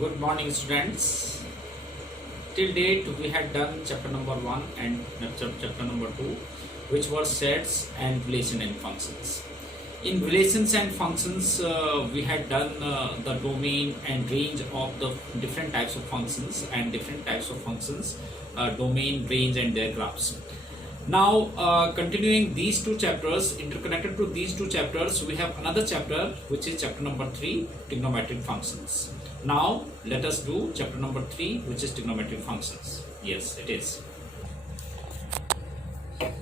Good morning, students. Till date, we had done chapter number 1 and chapter number 2, which were sets and relation and functions. In relations and functions, we had done the domain and range of the different types of functions and different types of functions, domain, range, and their graphs. Now, continuing these two chapters, interconnected to these two chapters, we have another chapter, which is chapter number 3, trigonometric functions. Now, let us do chapter number 3, which is trigonometric functions. Yes, it is.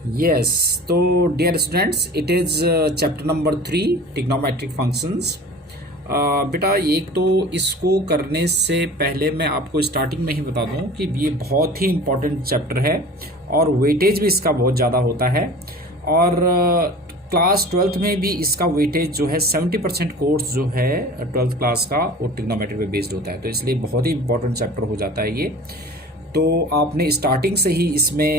Yes, so dear students, it is chapter number 3, trigonometric functions. बेटा एक तो इसको करने से पहले मैं आपको starting में ही बता दूं कि ये बहुत ही इम्पोर्टेंट चैप्टर है और वेटेज भी इसका बहुत ज़्यादा होता है और क्लास 12th में भी इसका वेटेज जो है 70% कोर्स जो है 12th क्लास का वो ट्रिग्नोमेट्री पे बेस्ड होता है, तो इसलिए बहुत ही इम्पोर्टेंट चैप्टर हो जाता है ये। तो आपने स्टार्टिंग से ही इसमें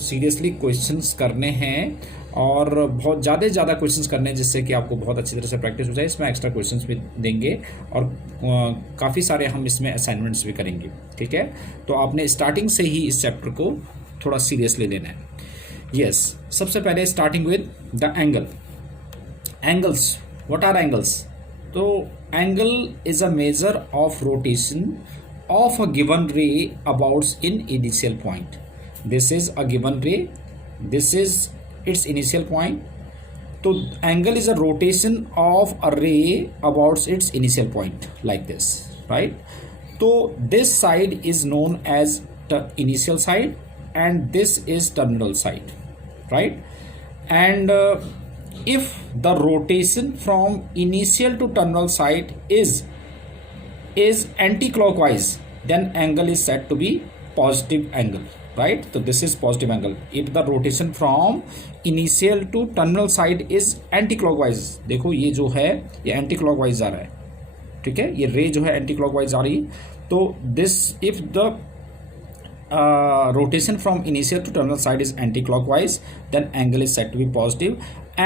सीरियसली क्वेश्चंस करने हैं और बहुत ज़्यादा क्वेश्चंस करने हैं जिससे कि आपको बहुत अच्छी तरह से प्रैक्टिस हो जाए। इसमें एक्स्ट्रा क्वेश्चंस भी देंगे और काफ़ी सारे हम इसमें असाइनमेंट्स भी करेंगे, ठीक है। तो आपने स्टार्टिंग से ही इस चैप्टर को थोड़ा सीरियसली लेना है। यस, सबसे पहले starting with the angle. Angles, what are angles? तो angle is a measure of rotation of a given ray about its in initial point. This is a given ray, this is its initial point. So angle is a rotation of a ray about its initial point, like this, right? So this side is known as the initial side and this is terminal side, right? And if the rotation from initial to terminal side is anti-clockwise, then angle is said to be positive angle, right? So this is positive angle if the rotation from initial to terminal side is anti-clockwise। देखो ये जो है ये anti-clockwise जा रहा है, ठीक है, ये रे जो है anti-clockwise जा रही है। तो this if the rotation from initial to terminal side is anti-clockwise, then angle is said to be positive,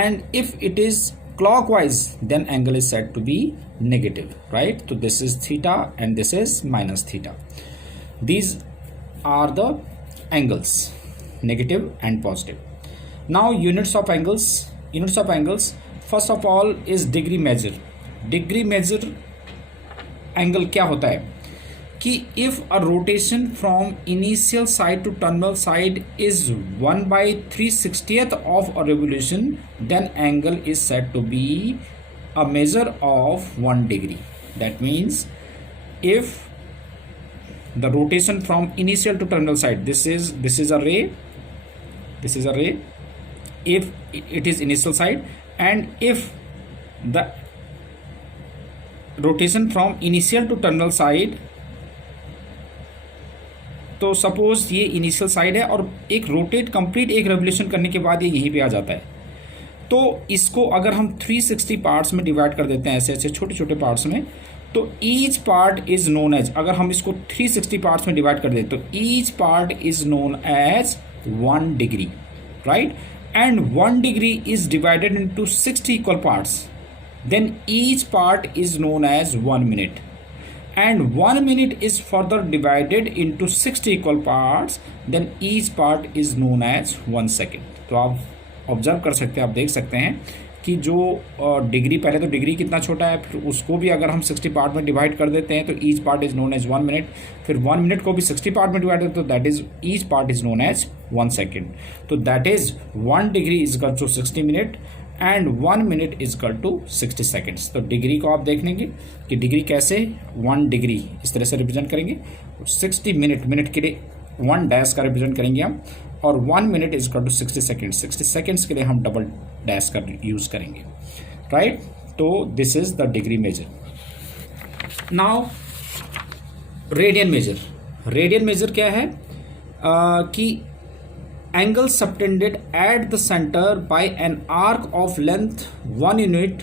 and if it is clockwise, then angle is said to be negative, right? So this is theta and this is minus theta. These are the angles, negative and positive. Now units of angles, first of all is degree measure। degree measure angle क्या होता है कि if a rotation from initial side to terminal side is 1/360th of a revolution, then angle is said to be a measure of 1 degree। that means if the rotation from initial to terminal side, this is a ray, if it is initial side, and if the rotation from initial to terminal side, तो suppose ये initial side है और एक rotate complete एक revolution करने के बाद ये यहीं पे आ जाता है। तो इसको अगर हम 360 पार्ट्स में डिवाइड कर देते हैं, ऐसे छोटे छोटे पार्ट्स में, तो each part is known as, अगर हम इसको 360 पार्ट्स में डिवाइड कर दें तो each part is known as 1 degree, right? And 1 degree is divided into 60 equal parts, then each part is known as 1 minute, and 1 minute is further divided into 60 equal parts, then each part is known as 1 second. तो आप observe कर सकते हैं, आप देख सकते हैं कि जो डिग्री, पहले तो डिग्री कितना छोटा है, फिर उसको भी अगर हम 60 पार्ट में डिवाइड कर देते हैं तो each part is known as 1 minute, फिर 1 मिनट को भी 60 पार्ट में डिवाइड करते तो that is each part is known as 1 second. तो that is 1 degree is equal to 60 minute and 1 minute is equal to 60 seconds. तो डिग्री को आप देख लेंगे कि डिग्री कैसे 1 डिग्री इस तरह से रिप्रेजेंट करेंगे, 60 मिनट के लिए 1 डैश का रिप्रेजेंट करेंगे हम, और 1 minute is equal to 60 second, 60 seconds के लिए हम डबल डैश का यूज करेंगे, राइट? तो this is the degree measure. Now radian measure क्या है कि angle subtended at the centre by an arc of length 1 unit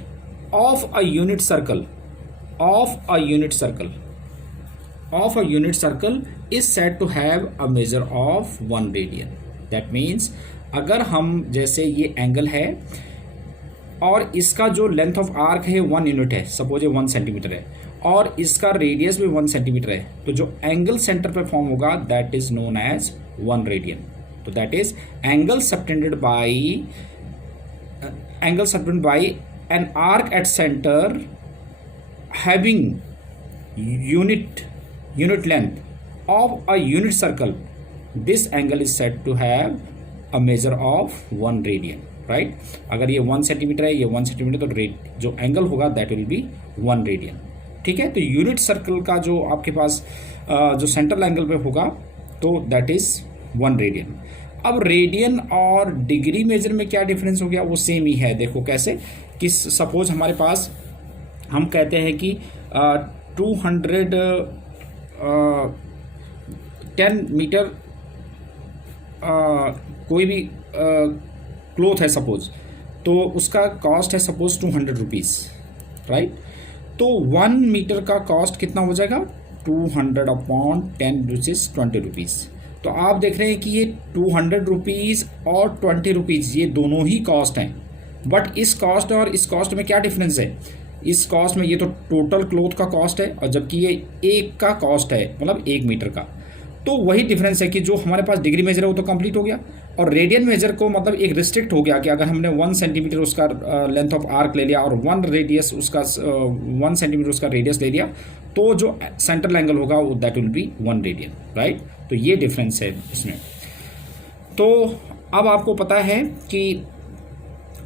of a unit circle is said to have a measure of 1 radian. That means अगर हम, जैसे ये angle है और इसका जो लेंथ ऑफ आर्क है 1 यूनिट है, सपोज ये 1 सेंटीमीटर है, और इसका रेडियस भी 1 सेंटीमीटर है, तो जो एंगल सेंटर पे फॉर्म होगा that is known as 1 radian. तो that is angle subtended by an arc at centre having unit length of a unit circle. This angle is said to have a measure of 1 radian, right? अगर ये 1 centimetre है, ये 1 centimetre, तो जो angle होगा that will be 1 radian. ठीक है, तो यूनिट सर्कल का जो आपके पास जो सेंट्रल एंगल पे होगा तो दैट इज 1 रेडियन। अब रेडियन और डिग्री मेजर में क्या डिफरेंस हो गया, वो सेम ही है। देखो कैसे कि सपोज हमारे पास हम कहते हैं कि 10 मीटर कोई भी क्लोथ है सपोज, तो उसका कॉस्ट है सपोज 200 रुपीज़, राइट? तो 1 मीटर का कॉस्ट कितना हो जाएगा, 200 अपॉन 10 विच इज़ 20 रुपीज़। तो आप देख रहे हैं कि ये 200 रुपीज़ और 20 रुपीज़ ये दोनों ही कॉस्ट हैं, बट इस कॉस्ट और इस कॉस्ट में क्या डिफरेंस है? इस कॉस्ट में ये तो टोटल क्लोथ का कॉस्ट है, और जबकि ये एक का कॉस्ट है, मतलब 1 मीटर का। तो वही डिफरेंस है कि जो हमारे पास डिग्री मेजर है वो तो कंप्लीट हो गया, और रेडियन मेजर को मतलब एक रिस्ट्रिक्ट हो गया कि अगर हमने 1 सेंटीमीटर उसका लेंथ ऑफ आर्क ले लिया और 1 रेडियस उसका 1 सेंटीमीटर उसका रेडियस ले लिया, तो जो सेंट्रल एंगल होगा वो that will be 1 radian, right? तो ये डिफरेंस है इसमें। तो अब आपको पता है कि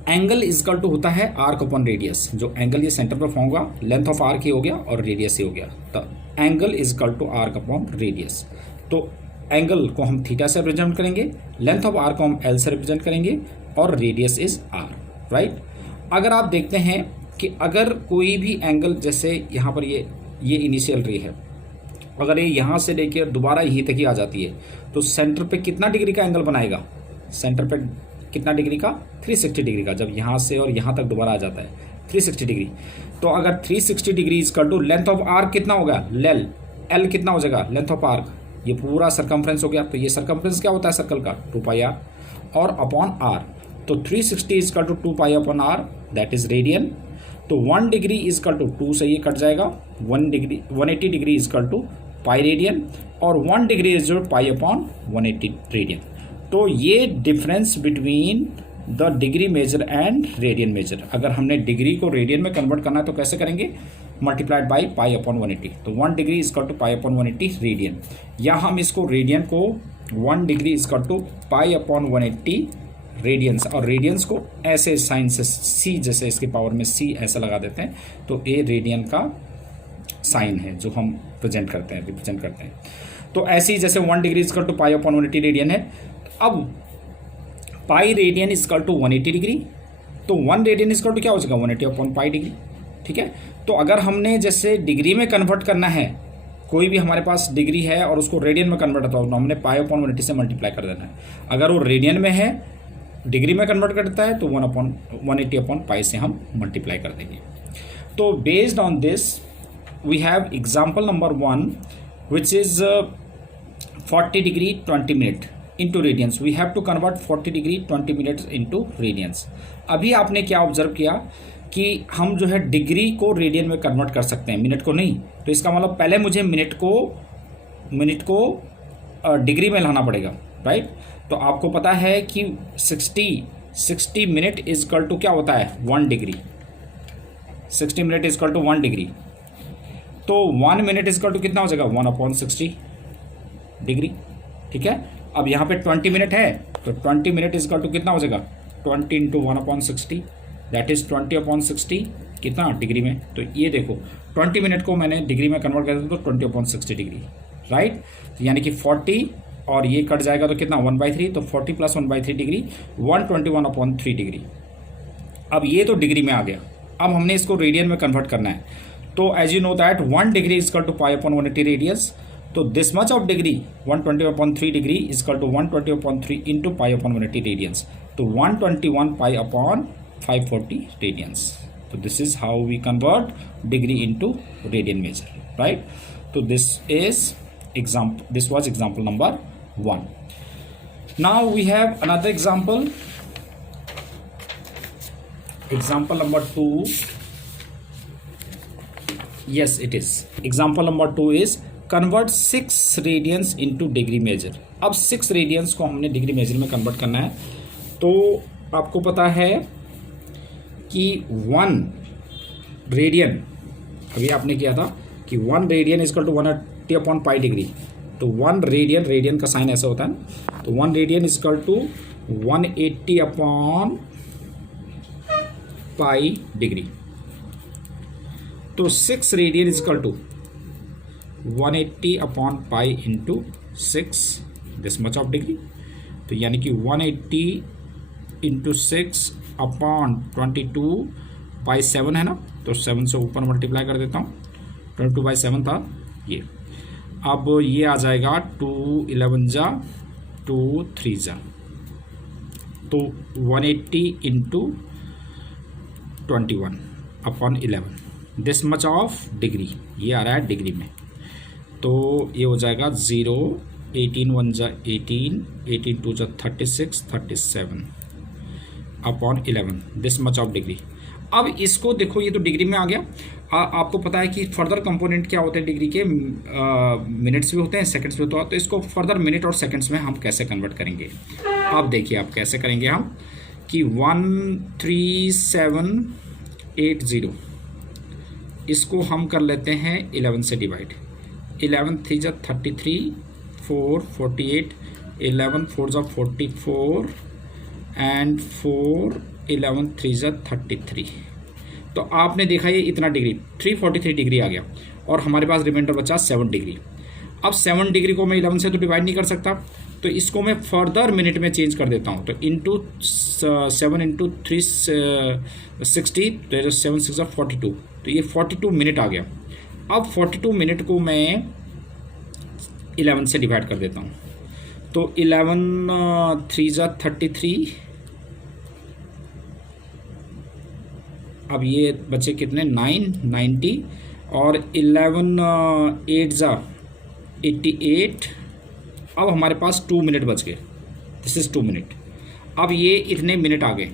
एंगल इजकल टू होता है आर्क अपॉन रेडियस। जो एंगल ये सेंटर पर फॉर्म होगा, लेंथ ऑफ आर्क ही हो गया और रेडियस ही हो गया, तो angle is equal to arc upon radius. तो एंगल को हम थीटा से रिप्रेजेंट करेंगे, लेंथ ऑफ आर्क को हम एल से रिप्रेजेंट करेंगे, और रेडियस इज आर, राइट? अगर आप देखते हैं कि अगर कोई भी एंगल, जैसे यहाँ पर ये इनिशियल रे है, अगर ये यहाँ से लेकर दोबारा यहीं तक ही आ जाती है, तो सेंटर पे कितना डिग्री का एंगल बनाएगा? सेंटर पे कितना डिग्री का? 360 डिग्री का। जब यहाँ से और यहाँ तक दोबारा आ जाता है 360 डिग्री, तो अगर 360 degree is equal to length of arc कितना होगा? लेल एल कितना हो जाएगा? लेंथ ऑफ आर्क, ये पूरा सरकमफ्रेंस हो गया। तो ये सरकमफ्रेंस क्या होता है सर्कल का? 2 पाई आर, और अपॉन आर, तो 360 is equal to 2 pi upon R, that is radian. तो 1 डिग्री इजकल टू 2 से ये कट जाएगा, 180 degree is equal to pi radian, और 1 degree is pi upon 180 radian. तो ये difference between the degree measure and radian measure. अगर हमने डिग्री को रेडियन में कन्वर्ट करना है तो कैसे करेंगे? Multiplied by pi upon 180। तो 1 degree is equal to pi upon 180 radian, या हम इसको रेडियन को 1 degree is equal to pi upon 180 radians, और रेडियंस को ऐसे साइन से सी, जैसे इसके पावर में सी ऐसा लगा देते हैं, तो ए रेडियन का साइन है जो हम रिप्रेजेंट करते हैं। तो ऐसे ही जैसे 1 degree is equal to pi upon 180 radian है, अब pi radian is equal to 180 degree, तो 1 रेडियन इजकल टू क्या हो जाएगा? 180 अपॉन पाई डिग्री, ठीक है? तो अगर हमने जैसे डिग्री में कन्वर्ट करना है, कोई भी हमारे पास डिग्री है और उसको रेडियन में कन्वर्ट करता है, तो हमने पाई अपॉन 180 से मल्टीप्लाई कर देना है। अगर वो रेडियन में है, डिग्री में कन्वर्ट करता है, तो 180 अपॉन पाई से हम मल्टीप्लाई कर देंगे। तो based on this we have example number 1 which is 40 degree 20 minute into radians. We have to convert 40 degree 20 minutes into radians. अभी आपने क्या ऑब्जर्व किया कि हम जो है डिग्री को रेडियन में कन्वर्ट कर सकते हैं, मिनट को नहीं। तो इसका मतलब पहले मुझे मिनट को डिग्री में लाना पड़ेगा, राइट? तो आपको पता है कि 60 मिनट इजकल टू क्या होता है? 1 degree. 60 minute is equal to 1 degree, तो 1 मिनट इजकल टू कितना हो जाएगा? 1 अपॉन 60 डिग्री, ठीक है? अब यहाँ पे 20 मिनट है, तो 20 मिनट इजकल टू कितना हो जाएगा? 20 into 1 upon 60, that is 20 upon 60 कितना डिग्री में? तो ये देखो 20 मिनट को मैंने डिग्री में कन्वर्ट कर दिया, तो 20 अपॉन 60 डिग्री, राइट? यानी कि 40 और ये कट जाएगा तो कितना? 1/3, तो 40 प्लस 1/3 डिग्री 121 अपॉन 3 डिग्री। अब ये तो डिग्री में आ गया। अब हमने इसको रेडियन में कन्वर्ट करना है, तो as you know that 1 degree is equal to pi upon 180 radius, तो this much of degree 120 upon 3 degree is equal to 120 upon 3 into pi upon 180 radians, तो 121 पाई अपॉन 540 रेडियंस। तो this is how we convert degree into radian measure, right? तो this was example number 1. Now we have another example. Example number 2, yes it is. Example number 2 is convert 6 radians into degree measure. अब 6 radians को हमने degree major में convert करना है। तो आपको पता है कि 1 रेडियन, अभी आपने किया था कि 1 रेडियन इजकल टू 180/पाई डिग्री। तो 1 रेडियन, रेडियन का साइन ऐसा होता है ना, तो 1 रेडियन इजकल टू 180/पाई डिग्री। तो 6 रेडियन इजकल टू 180/पाई into 6 this much of degree. तो यानी कि 180 इंटू 6/22/7 है ना, तो 7 से ऊपर मल्टीप्लाई कर देता हूँ, 22/7 था ये। अब ये आ जाएगा 2 11 जा 2 3 जा, तो 180 into 21/11 this much of degree, ये आ रहा है डिग्री में। तो ये हो जाएगा 0 18 1 जा 18 18 2 जा 36 37/11 दिस मच ऑफ डिग्री। अब इसको देखो, ये तो डिग्री में आ गया। आपको पता है कि फर्दर कंपोनेंट क्या होते हैं डिग्री के, मिनट्स भी होते हैं, सेकंड्स भी होते हैं। तो इसको फर्दर मिनट और सेकंड्स में हम कैसे कन्वर्ट करेंगे, अब देखिए आप कैसे करेंगे हम कि 13780 इसको हम कर लेते हैं 11 से डिवाइड। 11 3 जा 33 4 48 11 4 जा 44 एंड 4 11 3 जा 33। तो आपने देखा ये इतना डिग्री 343 डिग्री आ गया और हमारे पास रिमाइंडर बचा 7 डिग्री। अब 7 डिग्री को मैं 11 से तो डिवाइड नहीं कर सकता, तो इसको मैं फर्दर मिनट में चेंज कर देता हूँ। तो इंटू 7 इंटू 360, तो 7 6 42, तो ये 42 मिनट आ गया। अब 42 मिनट को मैं 11 से डिवाइड कर देता हूँ। तो 11 3 जा 33, अब ये बचे कितने 9 90, और 11 8 जा 88। अब हमारे पास 2 मिनट बच गए, दिस इज़ 2 मिनट। अब ये इतने मिनट आ गए,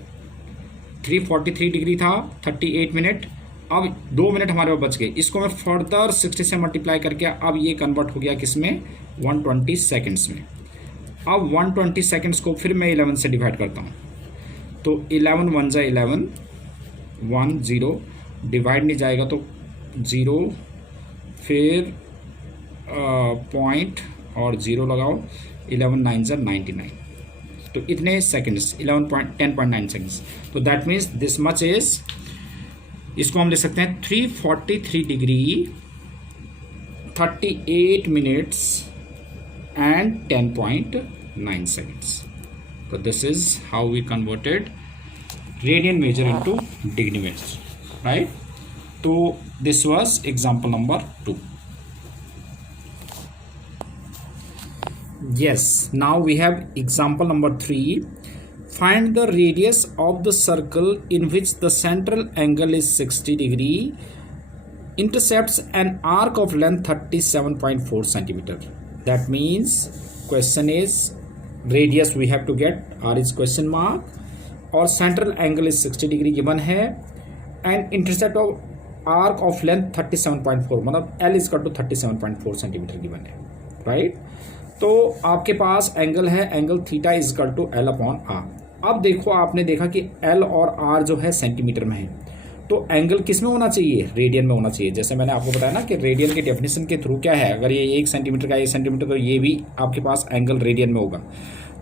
343 डिग्री था 38 मिनट, अब 2 मिनट हमारे पास बच गए। इसको मैं फर्दर 60 से मल्टीप्लाई करके अब ये कन्वर्ट हो गया किसमें, 120 सेकेंड्स में। अब 120 सेकेंड्स को फिर मैं 11 से डिवाइड करता हूँ। तो 11 1 जा 11 1 0, डिवाइड नहीं जाएगा तो 0, फिर पॉइंट और 0 लगाओ, 11 9 जा 99। तो इतने सेकेंड्स 10.9 सेकेंड्स। तो that means this much is, इसको हम लिख सकते हैं 343 डिग्री 38 मिनट्स एंड 10.9 सेकेंड्स। तो this is how we converted radian measure into degree measure, right? So this was example number 2. Yes, now we have example number 3. Find the radius of the circle in which the central angle is 60 degree, intercepts an arc of length 37.4 centimeter. That means question is radius we have to get, r is question mark, और central angle is 60 degree given है, and intercept of arc of length 37.4, मतलब L is to 37.4 centimetre given है, right. तो आपके पास angle है, angle theta is to L upon R. अब देखो, आपने देखा कि एल और आर जो है सेंटीमीटर में है, तो एंगल किस में होना चाहिए, रेडियन में होना चाहिए। जैसे मैंने आपको बताया ना कि रेडियन के डेफिनेशन के थ्रू क्या है, अगर ये 1 सेंटीमीटर का 1 सेंटीमीटर, तो ये भी आपके पास एंगल रेडियन में होगा।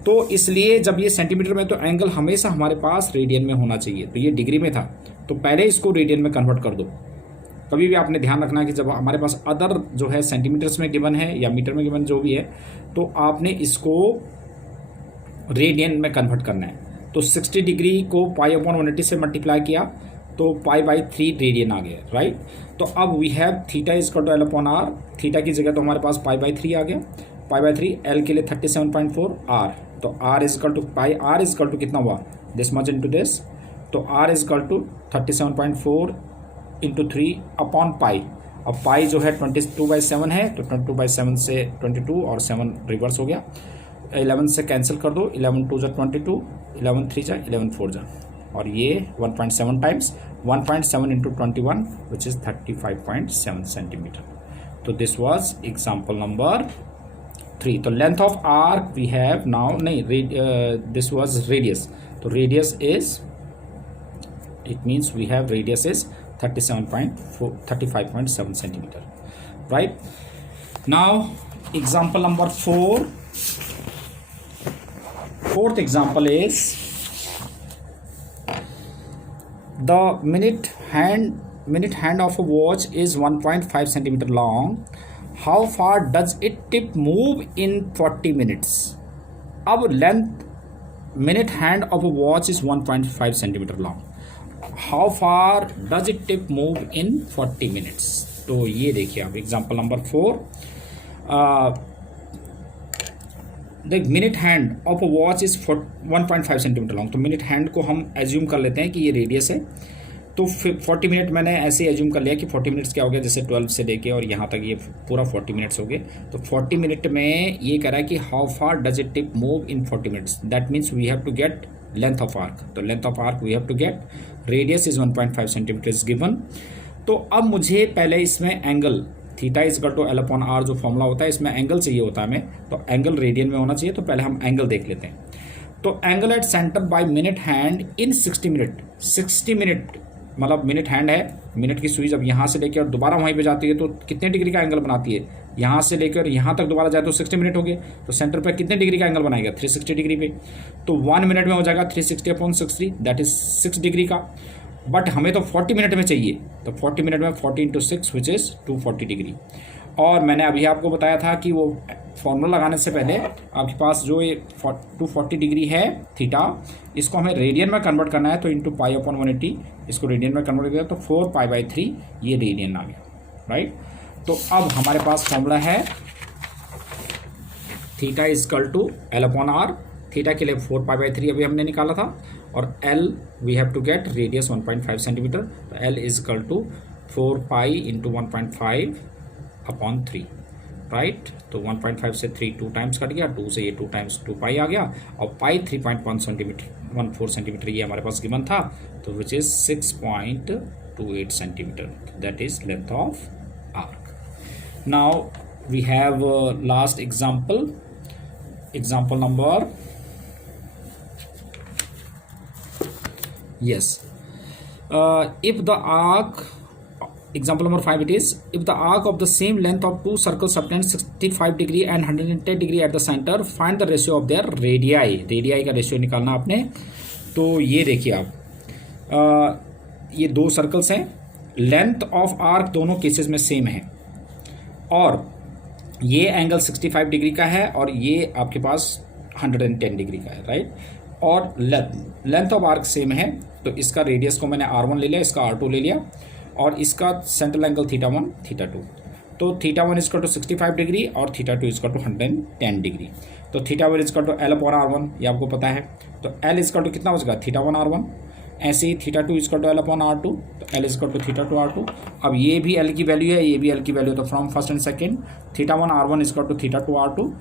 तो इसलिए जब ये सेंटीमीटर में, तो एंगल हमेशा हमारे पास रेडियन में होना चाहिए। तो ये डिग्री में था, तो पहले इसको रेडियन में कन्वर्ट कर दो। कभी भी आपने ध्यान रखना है कि जब हमारे पास अदर जो है सेंटीमीटर्स में गिवन है या मीटर में गिवन जो भी है, तो आपने इसको रेडियन में कन्वर्ट करना है। तो 60 डिग्री को π/180 से मल्टीप्लाई किया तो π/3 रेडियन आ गया, राइट। तो अब we have theta is to L upon R, theta की जगह तो हमारे पास π/3 आ गया, π/3, एल के लिए 37.4, आर, तो R is to pi, R is to कितना हुआ, दिस मच इंटू दिस, तो R is to 37.4 into 3 upon pi. अब पाई जो है 22/7 है, तो 22/7 से 22 और 7 रिवर्स हो गया, 11 से कैंसिल कर दो, 11 2 जा 22, 11 3 जा 11 4 जा, और ये 1.7 times 1.7 into 21 which is 35.7 centimetre. तो दिस वॉज एग्जाम्पल नंबर 3. तो length of arc we have now, नहीं दिस वॉज रेडियस. तो radius is, it means we have radius is 35.7 centimeter, right? Now example number 4. Fourth example is the minute hand of a watch is 1.5 centimeter long. How far does it tip move in 40 minutes? अब length minute hand of a watch is 1.5 centimeter long. How far does it tip move in 40 minutes. तो ये देखिए आप example number 4. The minute hand of a watch is 1.5 centimetre long. तो minute hand को हम assume कर लेते हैं कि ये रेडियस है. तो 40 मिनट मैंने ऐसे एज्यूम कर लिया कि 40 मिनट्स क्या हो गया, जैसे 12 से लेके और यहाँ तक ये पूरा 40 मिनट्स हो गए. तो 40 मिनट में ये कह रहा है कि how far does it tip move in 40 minutes. That means we have to get length of arc. तो length of arc we have to get, radius is 1.5 centimetre is given. तो अब मुझे पहले इसमें angle theta is equal to L upon R जो formula होता है, इसमें एंगल चाहिए होता है हमें. तो एंगल रेडियन में होना चाहिए. तो पहले हम एंगल देख लेते हैं. तो angle at centre by minute hand in 60 minute. 60 minute मतलब मिनट हैंड है, मिनट की सुई जब यहाँ से लेकर और दोबारा वहीं पे जाती है तो कितने डिग्री का एंगल बनाती है. यहाँ से लेकर यहाँ तक दोबारा जाए तो 60 मिनट हो गए. तो सेंटर पे कितने डिग्री का एंगल बनाएगा, 360 डिग्री पे. तो 1 मिनट में हो जाएगा 360 अपॉन 60, दैट इज 6 डिग्री का. बट हमें तो 40 मिनट में चाहिए. तो 40 मिनट में 40 इंटू 6 विच इज़ 240 डिग्री. और मैंने अभी आपको बताया था कि वो फॉर्मूला लगाने से पहले आपके पास जो ये 240 डिग्री है थीटा, इसको हमें रेडियन में कन्वर्ट करना है. तो इंटू पाई अपॉन 180 इसको रेडियन में कन्वर्ट किया तो 4 पाई बाई 3 ये रेडियन आ गया, राइट. तो अब हमारे पास फॉर्मूला है theta is equal to L upon R. Theta के लिए 4 पाई बाई 3 अभी हमने निकाला था. और L we have to get radius 1.5 centimetre. तो L is equal to 4 pi into 1.5 upon 3, right. तो 1.5 से 3 2 टाइम्स कट गया, 2 से ये 2 टाइम्स 2 पाई आ गया. और पाई 3.1 सेंटीमीटर 14 सेंटीमीटर ये हमारे पास गिवन था. तो which is 6.28 centimetre. That is length of arc. Now we have last example, example number, yes, if the arc, example number 5 it is, if the arc of the same length of two circles subtends 65 degree and 110 degree at the center, find the ratio of their radii. radii का ratio निकालना आपने. तो ये देखिए आप, ये 2 circles हैं, length of arc दोनों केसेस में सेम है और ये एंगल 65 डिग्री का है और ये आपके पास 110 डिग्री का है, राइट. और लेंथ ऑफ आर्क सेम है. तो इसका रेडियस को मैंने R1 ले लिया, इसका R2 ले लिया और इसका सेंट्रल एंगल थीटा 1 थीटा 2. तो थीटा 1 इजकल टू 65 डिग्री और थीटा 2 इजकल टू 110 डिग्री. तो theta 1 is equal to L upon R1 ये आपको पता है. तो एल इजकल टू कितना हो जाएगा, थीटा 1 R1. ऐसे ही theta 2 is equal to L upon R2. तो L is equal to theta 2 R2. अब ये भी एल की वैल्यू है, ये भी एल की वैल्यू है. तो from first and second theta 1 R1 is equal to theta 2 R2.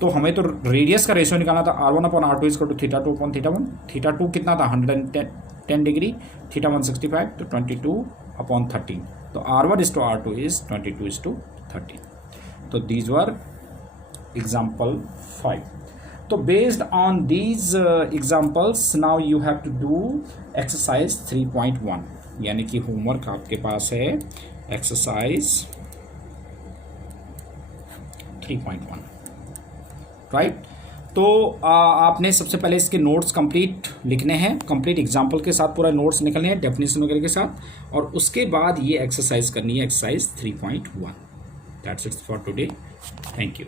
तो हमें तो रेडियस का रेशियो निकालना था, R1 upon R2 is equal to theta 2 upon theta 1. Theta 2 कितना था, 110 डिग्री. थीटा 1 65, तो 22 अपॉन 13. तो R1 is to R2 is 22 is to 13. तो दीज वर एग्जाम्पल 5. तो based on these examples now you have to do exercise 3.1, यानी कि homework आपके पास है एक्सरसाइज 3.1, राइट. तो आपने सबसे पहले इसके नोट्स कंप्लीट लिखने हैं, कंप्लीट एग्जाम्पल के साथ पूरा नोट्स निकलने हैं डेफिनेशन वगैरह के साथ. और उसके बाद ये एक्सरसाइज करनी है, exercise 3.1. That's it for today. Thank you.